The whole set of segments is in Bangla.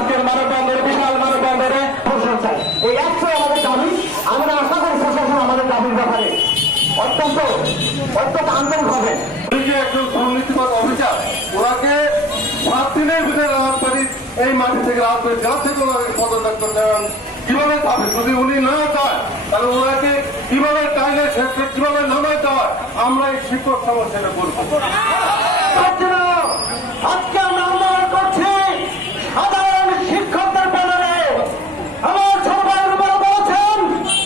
আজকের মানববন্ধনে বিশাল মানববন্ধনে প্রশংসা এই একটাই আমাদের দাবি। আমরা আশা করি প্রশাসন আমাদের দাবির ব্যাপারে অত্যন্ত আন্দোলন হবে। একজন দুর্নীতিবাদ অফিসার ওনাকে 7 দিনের ভিতরে রাহত পারি এই মাটি থেকে রাহত করে জেলা থেকে ওনাকে পদত্যাগ করতে হবে। কিভাবে পাবে যদি উনি না চায় তাহলে ওনাকে কিভাবে টাইলে ক্ষেত্রে কিভাবে নামাইতে হয় আমরা এই শিক্ষক সমাজ সেটা বলবো। আজকে আমরা আন্দোলন করছি সাধারণ শিক্ষকদের ব্যানারে। আমার সরকার বলেছেন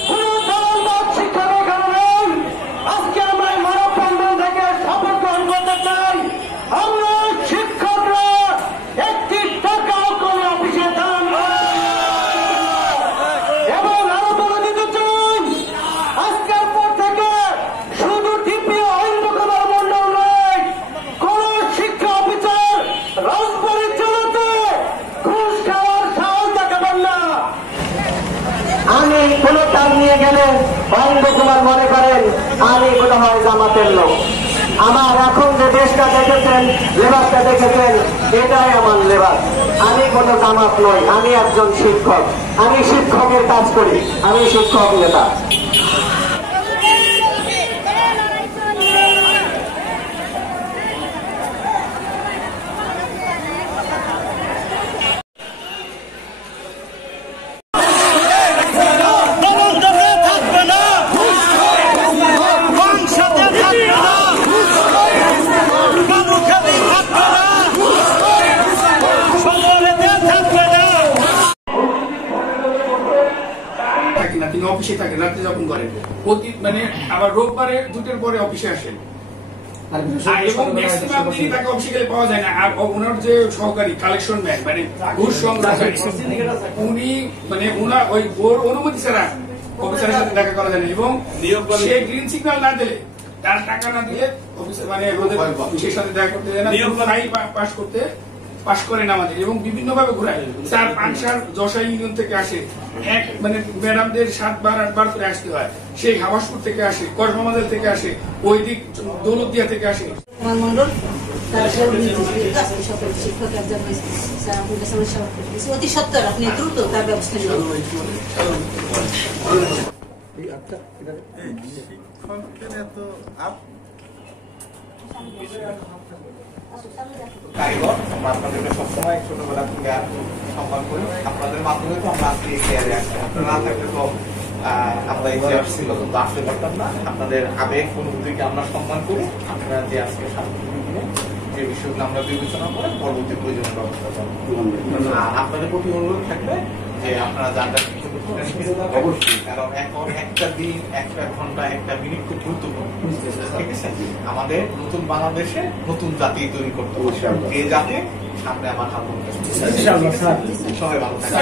কোন দলমত শিক্ষক এখানে নেই। আজকে আমরা এই মানববন্ধন থেকে শপথ গ্রহণ করতে চাই আমরা শিক্ষকরা একটি টাকাও কোন অফিসে দান এবং আরো বলে দিতে চাই আজকের পর থেকে শুধু ডিপি অহিন্দ কুমার মন্ডল নয় কোন শিক্ষা অফিসার রাজপরিচালনাতে ঘুষ খাওয়ার সাহস দেখাবেন না। আমি কোন কাজ নিয়ে গেলে অহিন্দ কুমার মনে করেন আমি মনে হয় জামাতের লোক। আমার এখন যে দেশটা দেখেছেন লেবাসটা দেখেছেন এটাই আমার লেবাস। আমি কোন জামাত নই, আমি একজন শিক্ষক। আমি শিক্ষকের কাজ করি, আমি শিক্ষক নেতা। তিনি অফিসে থাকেন রাত্রে যখন করেন প্রতি মানে আবার রোববারে 2টার পরে অফিসে আসেন এবং ম্যাক্সিমাম দিনই তাকে অফিসে গেলে পাওয়া যায় না। আর ওনার যে সহকারী কালেকশন ম্যান মানে ঘুষ সংগ্রহকারী উনি মানে ওনার ওই বোর অনুমতি ছাড়া অফিসারের সাথে দেখা করা যায় না এবং সে গ্রিন সিগন্যাল না দিলে তার টাকা না দিলে অফিসার মানে সে সাথে দেখা করতে যায় না। ফাইল পাশ করেন আমাদের এবং বিভিন্ন ভাবে ঘুরায়। স্যার পানসার যশা ইউনিয়ন থেকে আসে এক মানে ম্যাডামদের 7বার 8বার করে আসতে হয়। সেই হাবাসপুর থেকে আসে, কসমামাদের থেকে আসে, ওই দিক দৌলতদিয়া থেকে আসে। মন্ডল সকল শিক্ষক একজন অতি সত্তর আপনি দ্রুত তার ব্যবস্থা নেবেন। কারিগর আমরা আপনাদেরকে সবসময় ছোটবেলা থেকে সম্মান করি। আপনাদের মাধ্যমে তো আমরা আজকে এই চেয়ারে আসছি। আপনারা না থাকলে তো আমরা এই চেয়ার ছিল কিন্তু আসতে পারতাম না। আপনাদের আবেগ অনুভূতিকে আমরা সম্মান করি। আপনারা যে আজকে সাংস্কৃতিক দিনে যে বিষয়গুলো আমরা বিবেচনা করে পরবর্তী প্রয়োজনীয় ব্যবস্থা করবো। আর আপনাদের প্রতি অনুরোধ থাকবে যে আপনারা যার অবশ্যই, কারণ এখন একটা দিন, একটা ঘন্টা, একটা মিনিট খুব গুরুত্বপূর্ণ। ঠিক আছে, আমাদের নতুন বাংলাদেশে নতুন জাতি তৈরি করতে হবে। যে জাতি সামনে আমার হাত সবাই ভালো থাকে।